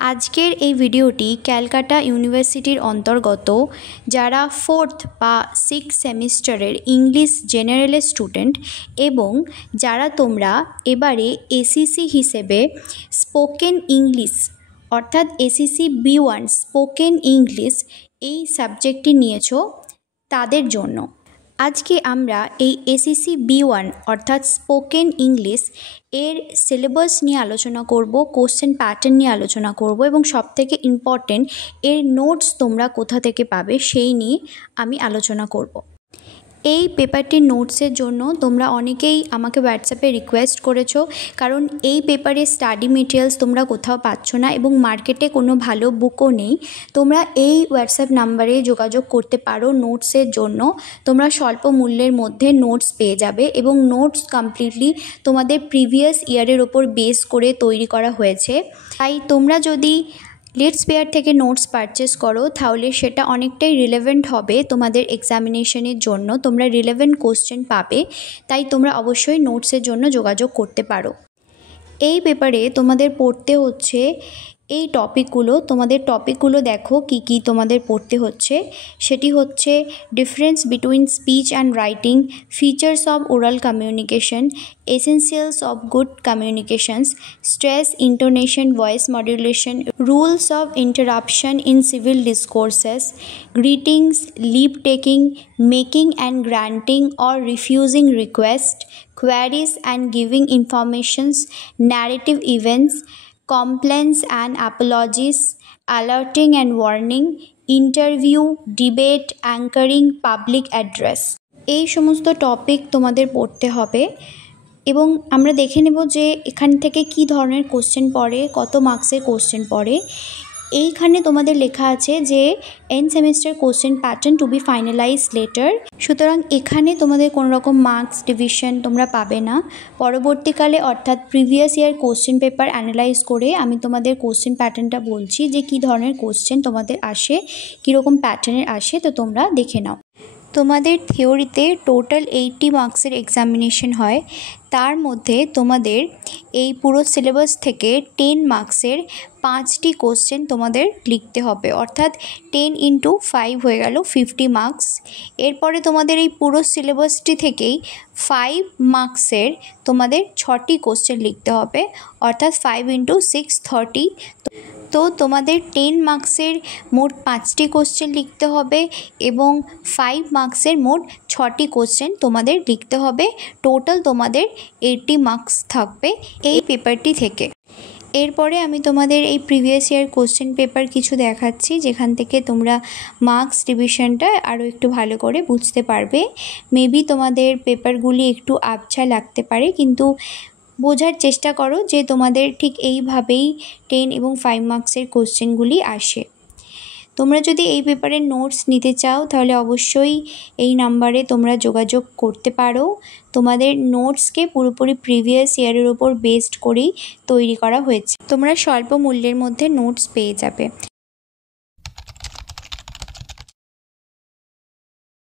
আজকের এই ভিডিওটি ক্যালকাটা ইউনিভার্সিটির অন্তর্গত যারা 4th বা 6th সেমিস্টারের ইংলিশ জেনারেলের স্টুডেন্ট এবং যারা তোমরা এবারে এসিসি হিসেবে স্পোকেন ইংলিশ অর্থাৎ এসিসি B1 স্পোকেন ইংলিশ এই সাবজেক্টটি নিয়েছো তাদের জন্য আজকে আমরা এই এসিসি B1 অর্থাৎ স্পোকেন ইংলিশ এর সিলেবাস নিয়ে আলোচনা করব, কোশ্চেন প্যাটার্ন নিয়ে আলোচনা করব এবং সবথেকে ইম্পর্টেন্ট এর নোটস তোমরা কোথা থেকে পাবে সেই নিয়ে আমি আলোচনা করব। এই পেপারটির নোটসের জন্য তোমরা অনেকেই আমাকে হোয়াটসঅ্যাপে রিকোয়েস্ট করেছো, কারণ এই পেপারে স্টাডি মেটেরিয়ালস তোমরা কোথাও পাচ্ছ না এবং মার্কেটে কোনো ভালো বুকও নেই। তোমরা এই হোয়াটসঅ্যাপ নাম্বারে যোগাযোগ করতে পারো নোটসের জন্য। তোমরা স্বল্প মূল্যের মধ্যে নোটস পেয়ে যাবে এবং নোটস কমপ্লিটলি তোমাদের প্রিভিয়াস ইয়ারের ওপর বেস করে তৈরি করা হয়েছে। তাই তোমরা যদি লিডস পেয়ার থেকে নোটস পারচেস করো তাহলে সেটা অনেকটাই রিলেভেন্ট হবে তোমাদের এক্সামিনেশনের জন্য। তোমরা রিলেভেন্ট কোশ্চেন পাবে, তাই তোমরা অবশ্যই নোটসের জন্য যোগাযোগ করতে পারো। এই পেপারে তোমাদের পড়তে হচ্ছে এই টপিকগুলো। তোমাদের টপিকগুলো দেখো কি কি তোমাদের পড়তে হচ্ছে। সেটি হচ্ছে difference between speech and writing, features of oral communication, essentials of good communications, stress intonation voice modulation, rules of interruption in civil discourses, greetings, leave taking, making and granting or refusing request, queries and giving informations, narrative events, complaints and apologies, alerting and warning, interview, debate, anchoring, public address। এই সমস্ত topic তোমাদের পড়তে হবে এবং আমরা দেখে নেব যে এখান থেকে কি ধরনের কোশ্চেন পড়ে, কত মার্কসের কোশ্চেন পড়ে। এইখানে তোমাদের লেখা আছে যে end semester question pattern to be finalize later. সুতরাং এখানে তোমাদের কোনো রকম মার্কস ডিভিশন তোমরা পাবে না। পরবর্তীকালে অর্থাৎ previous year question paper analyse করে আমি তোমাদের কোশ্চেন প্যাটার্নটা বলছি যে কী ধরনের কোশ্চেন তোমাদের আসে, কীরকম প্যাটার্নের আসে, তো তোমরা দেখে নাও। তোমাদের থিওরিতে টোটাল 80 মার্কসের এক্সামিনেশন হয়। তার মধ্যে তোমাদের এই পুরো সিলেবাস থেকে 10 মার্কসের 5টি কোশ্চেন তোমাদের লিখতে হবে, অর্থাৎ 10 × 5 হয়ে গেল 50 মার্কস। এরপরে তোমাদের এই পুরো সিলেবাসটি থেকেই 5 মার্কসের তোমাদের 6টি কোশ্চেন লিখতে হবে, অর্থাৎ 5 × 6 30। তো তোমাদের 10 মার্কসের মোট 5টি কোশ্চেন লিখতে হবে এবং 5 মার্কসের মোট 6টি কোশ্চেন তোমাদের লিখতে হবে। টোটাল তোমাদের 80 মার্কস থাকবে এই পেপারটি থেকে। এরপরে আমি তোমাদের এই প্রিভিয়াস ইয়ার কোশ্চেন পেপার কিছু দেখাচ্ছি, যেখান থেকে তোমরা মার্কস ডিভিশনটা আরও একটু ভালো করে বুঝতে পারবে। মেবি তোমাদের পেপারগুলি একটু আবছা লাগতে পারে, কিন্তু বোঝার চেষ্টা করো যে তোমাদের ঠিক এইভাবেই 10 এবং 5 মার্কসের কোশ্চেনগুলি আসে। তোমরা যদি এই পেপারের নোটস নিতে চাও তাহলে অবশ্যই এই নাম্বারে তোমরা যোগাযোগ করতে পারো। তোমাদের নোটসকে পুরোপুরি প্রিভিয়াস ইয়ারের ওপর বেসড করেই তৈরি করা হয়েছে। তোমরা স্বল্প মূল্যের মধ্যে নোটস পেয়ে যাবে।